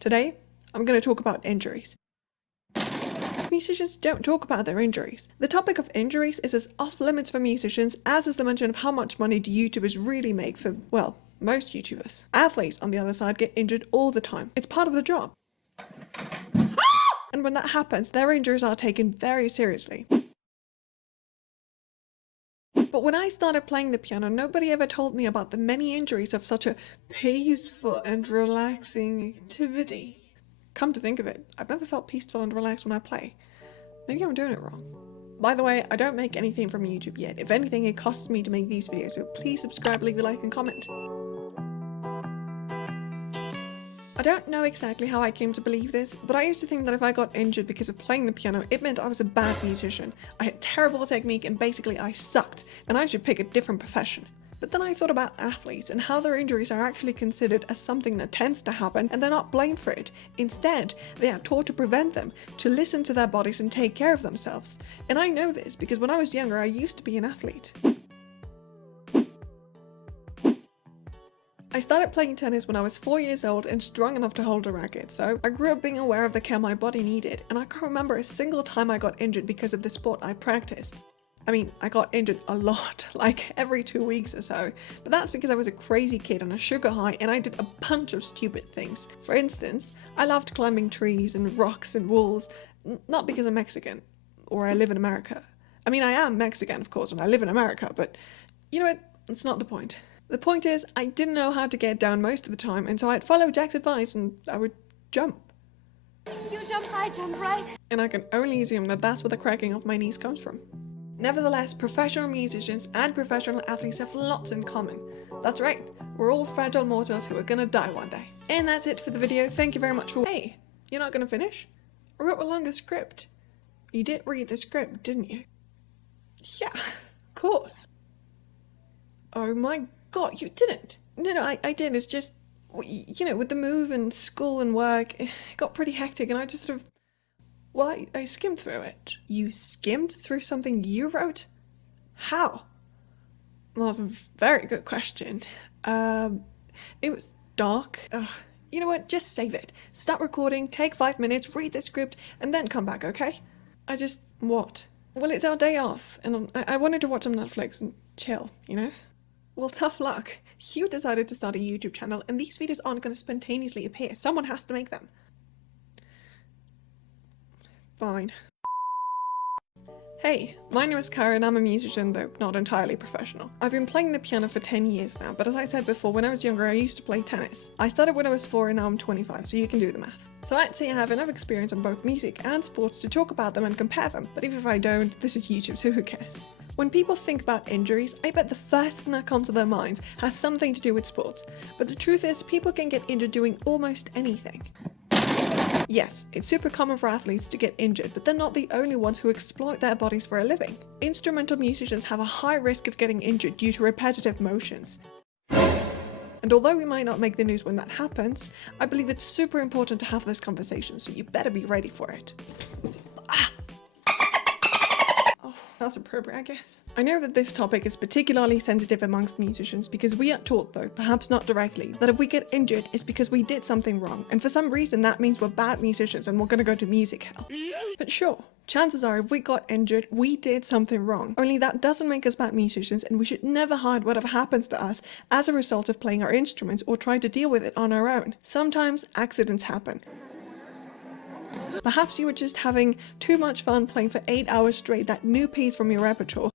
Today, I'm going to talk about injuries. Musicians don't talk about their injuries. The topic of injuries is as off limits for musicians as is the mention of how much money do YouTubers really make for, well, most YouTubers. Athletes, on the other side, get injured all the time. It's part of the job. And when that happens, their injuries are taken very seriously. But when I started playing the piano, nobody ever told me about the many injuries of such a peaceful and relaxing activity. Come to think of it, I've never felt peaceful and relaxed when I play. Maybe I'm doing it wrong. By the way, I don't make anything from YouTube yet. If anything, it costs me to make these videos, so please subscribe, leave a like and comment. I don't know exactly how I came to believe this, but I used to think that if I got injured because of playing the piano, it meant I was a bad musician. I had terrible technique and basically I sucked, and I should pick a different profession. But then I thought about athletes and how their injuries are actually considered as something that tends to happen and they're not blamed for it. Instead, they are taught to prevent them, to listen to their bodies and take care of themselves. And I know this because when I was younger, I used to be an athlete. I started playing tennis when I was 4 years old and strong enough to hold a racket, so I grew up being aware of the care my body needed, and I can't remember a single time I got injured because of the sport I practiced. I mean, I got injured a lot, like every 2 weeks or so, but that's because I was a crazy kid on a sugar high and I did a bunch of stupid things. For instance, I loved climbing trees and rocks and walls, not because I'm Mexican, or I live in America. I mean, I am Mexican, of course, and I live in America, but you know what? It's not the point. The point is, I didn't know how to get down most of the time, and so I'd follow Jack's advice and I would jump. You jump high, jump right. And I can only assume that that's where the cracking of my knees comes from. Nevertheless, professional musicians and professional athletes have lots in common. That's right, we're all fragile mortals who are gonna die one day. And that's it for the video. Thank you very much for— Hey, you're not gonna finish? I wrote a longer script. You did read the script, didn't you? Yeah, of course. Oh my God, you didn't. No, I did. It's just, you know, with the move and school and work, it got pretty hectic and I just sort of, well, I skimmed through it. You skimmed through something you wrote? How? Well, that's a very good question. It was dark. You know what? Just save it. Stop recording, take 5 minutes, read the script, and then come back, okay? What? Well, it's our day off, and I wanted to watch some Netflix and chill, you know? Well, tough luck. You decided to start a YouTube channel, and these videos aren't going to spontaneously appear. Someone has to make them. Fine. Hey, my name is Kara and I'm a musician, though not entirely professional. I've been playing the piano for 10 years now, but as I said before, when I was younger I used to play tennis. I started when I was 4 and now I'm 25, so you can do the math. So I'd say I have enough experience on both music and sports to talk about them and compare them, but even if I don't, this is YouTube, so who cares? When people think about injuries, I bet the first thing that comes to their minds has something to do with sports. But the truth is, people can get injured doing almost anything. Yes, it's super common for athletes to get injured, but they're not the only ones who exploit their bodies for a living. Instrumental musicians have a high risk of getting injured due to repetitive motions. And although we might not make the news when that happens, I believe it's super important to have this conversation, so you better be ready for it. That's appropriate, I guess. I know that this topic is particularly sensitive amongst musicians because we are taught, though perhaps not directly, that if we get injured it's because we did something wrong, and for some reason that means we're bad musicians and we're gonna go to music hell. But sure, chances are if we got injured, we did something wrong. Only that doesn't make us bad musicians, and we should never hide whatever happens to us as a result of playing our instruments or try to deal with it on our own. Sometimes accidents happen. Perhaps you were just having too much fun playing for 8 hours straight that new piece from your repertoire.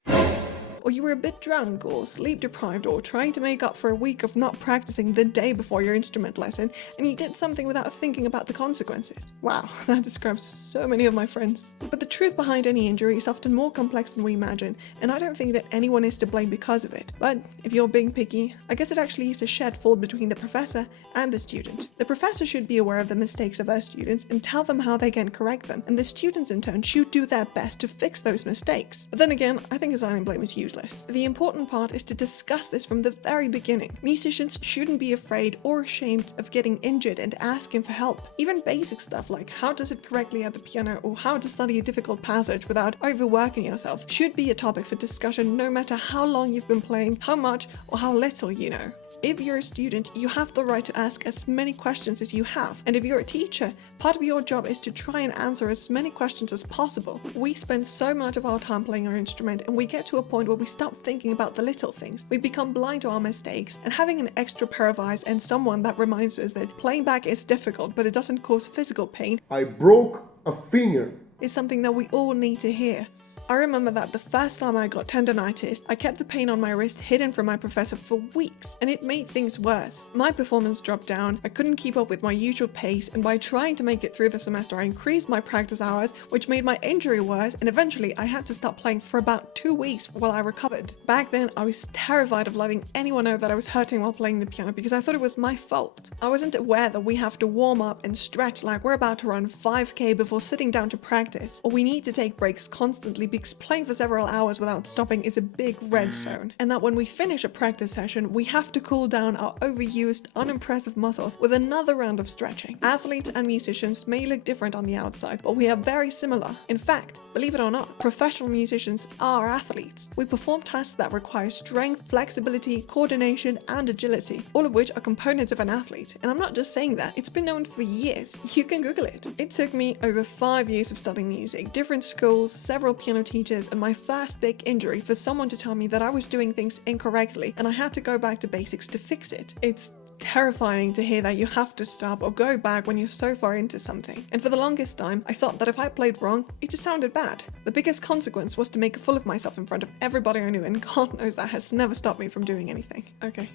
Or you were a bit drunk or sleep deprived or trying to make up for a week of not practicing the day before your instrument lesson and you did something without thinking about the consequences. Wow, that describes so many of my friends. But the truth behind any injury is often more complex than we imagine, and I don't think that anyone is to blame because of it. But if you're being picky, I guess it actually is a shared fault between the professor and the student. The professor should be aware of the mistakes of their students and tell them how they can correct them, and the students in turn should do their best to fix those mistakes. But then again, I think assigning blame is useless. The important part is to discuss this from the very beginning. Musicians shouldn't be afraid or ashamed of getting injured and asking for help. Even basic stuff like how to sit correctly at the piano or how to study a difficult passage without overworking yourself should be a topic for discussion no matter how long you've been playing, how much or how little you know. If you're a student, you have the right to ask as many questions as you have. And if you're a teacher, part of your job is to try and answer as many questions as possible. We spend so much of our time playing our instrument, and we get to a point where we stop thinking about the little things. We become blind to our mistakes, and having an extra pair of eyes and someone that reminds us that playing back is difficult, but it doesn't cause physical pain, I broke a finger. is something that we all need to hear. I remember that the first time I got tendonitis, I kept the pain on my wrist hidden from my professor for weeks, and it made things worse. My performance dropped down, I couldn't keep up with my usual pace, and by trying to make it through the semester, I increased my practice hours, which made my injury worse, and eventually I had to stop playing for about 2 weeks while I recovered. Back then, I was terrified of letting anyone know that I was hurting while playing the piano because I thought it was my fault. I wasn't aware that we have to warm up and stretch like we're about to run 5K before sitting down to practice, or we need to take breaks constantly because playing for several hours without stopping is a big red zone, and that when we finish a practice session, we have to cool down our overused, unimpressive muscles with another round of stretching. Athletes and musicians may look different on the outside, but we are very similar. In fact, believe it or not, professional musicians are athletes. We perform tasks that require strength, flexibility, coordination, and agility, all of which are components of an athlete. And I'm not just saying that, it's been known for years. You can Google it. It took me over 5 years of studying music, different schools, several piano teachers, and my first big injury for someone to tell me that I was doing things incorrectly and I had to go back to basics to fix it. It's terrifying to hear that you have to stop or go back when you're so far into something. And for the longest time, I thought that if I played wrong, it just sounded bad. The biggest consequence was to make a fool of myself in front of everybody I knew, and God knows that has never stopped me from doing anything. Okay.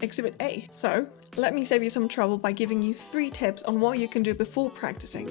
Exhibit A. So, let me save you some trouble by giving you 3 tips on what you can do before practicing.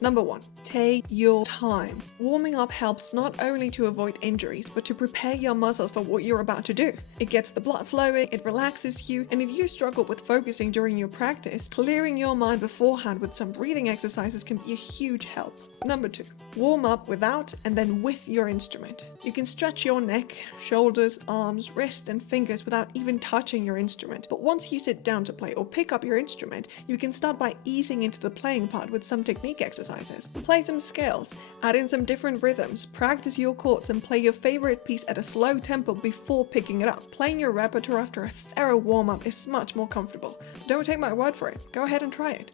Number 1. Take your time. Warming up helps not only to avoid injuries, but to prepare your muscles for what you're about to do. It gets the blood flowing, it relaxes you, and if you struggle with focusing during your practice, clearing your mind beforehand with some breathing exercises can be a huge help. Number 2. Warm up without and then with your instrument. You can stretch your neck, shoulders, arms, wrists, and fingers without even touching your instrument. But once you sit down to play or pick up your instrument, you can start by easing into the playing part with some technique exercises. Play some scales, add in some different rhythms, practice your chords, and play your favorite piece at a slow tempo before picking it up. Playing your repertoire after a thorough warm-up is much more comfortable. Don't take my word for it. Go ahead and try it.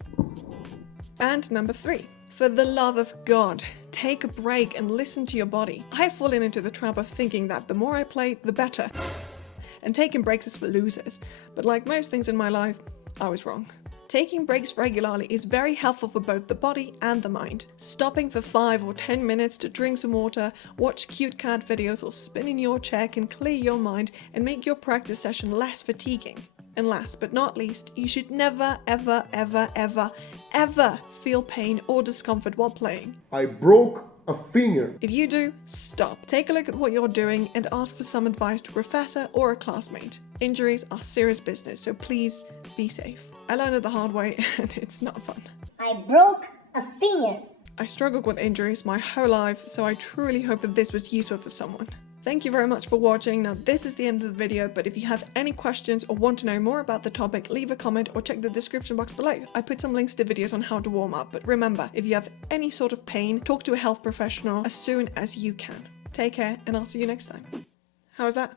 And number 3. For the love of God, take a break and listen to your body. I've fallen into the trap of thinking that the more I play, the better. And taking breaks is for losers. But like most things in my life, I was wrong. Taking breaks regularly is very helpful for both the body and the mind. Stopping for 5 or 10 minutes to drink some water, watch cute cat videos, or spin in your chair can clear your mind and make your practice session less fatiguing. And last but not least, you should never, ever, ever, ever, ever feel pain or discomfort while playing. I broke a finger. If you do, stop. Take a look at what you're doing and ask for some advice to a professor or a classmate. Injuries are serious business, so please be safe. I learned it the hard way and it's not fun. I broke a finger. I struggled with injuries my whole life, so I truly hope that this was useful for someone. Thank you very much for watching. Now this is the end of the video, but if you have any questions or want to know more about the topic, leave a comment or check the description box below. I put some links to videos on how to warm up, but remember, if you have any sort of pain, talk to a health professional as soon as you can. Take care, and I'll see you next time. How was that?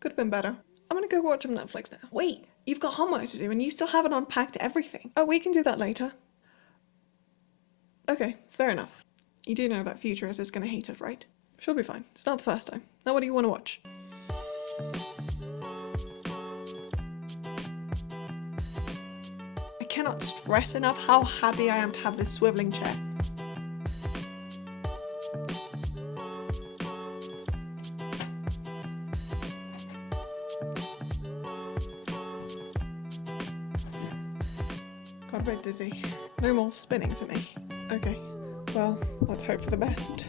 Could have been better. I'm gonna go watch some Netflix now. Wait, you've got homework to do and you still haven't unpacked everything. Oh, we can do that later. Okay, fair enough. You do know that Futurist is gonna hate us, right? She'll be fine. It's not the first time. Now what do you want to watch? I cannot stress enough how happy I am to have this swiveling chair. Got a bit dizzy. No more spinning for me. Okay, well, let's hope for the best.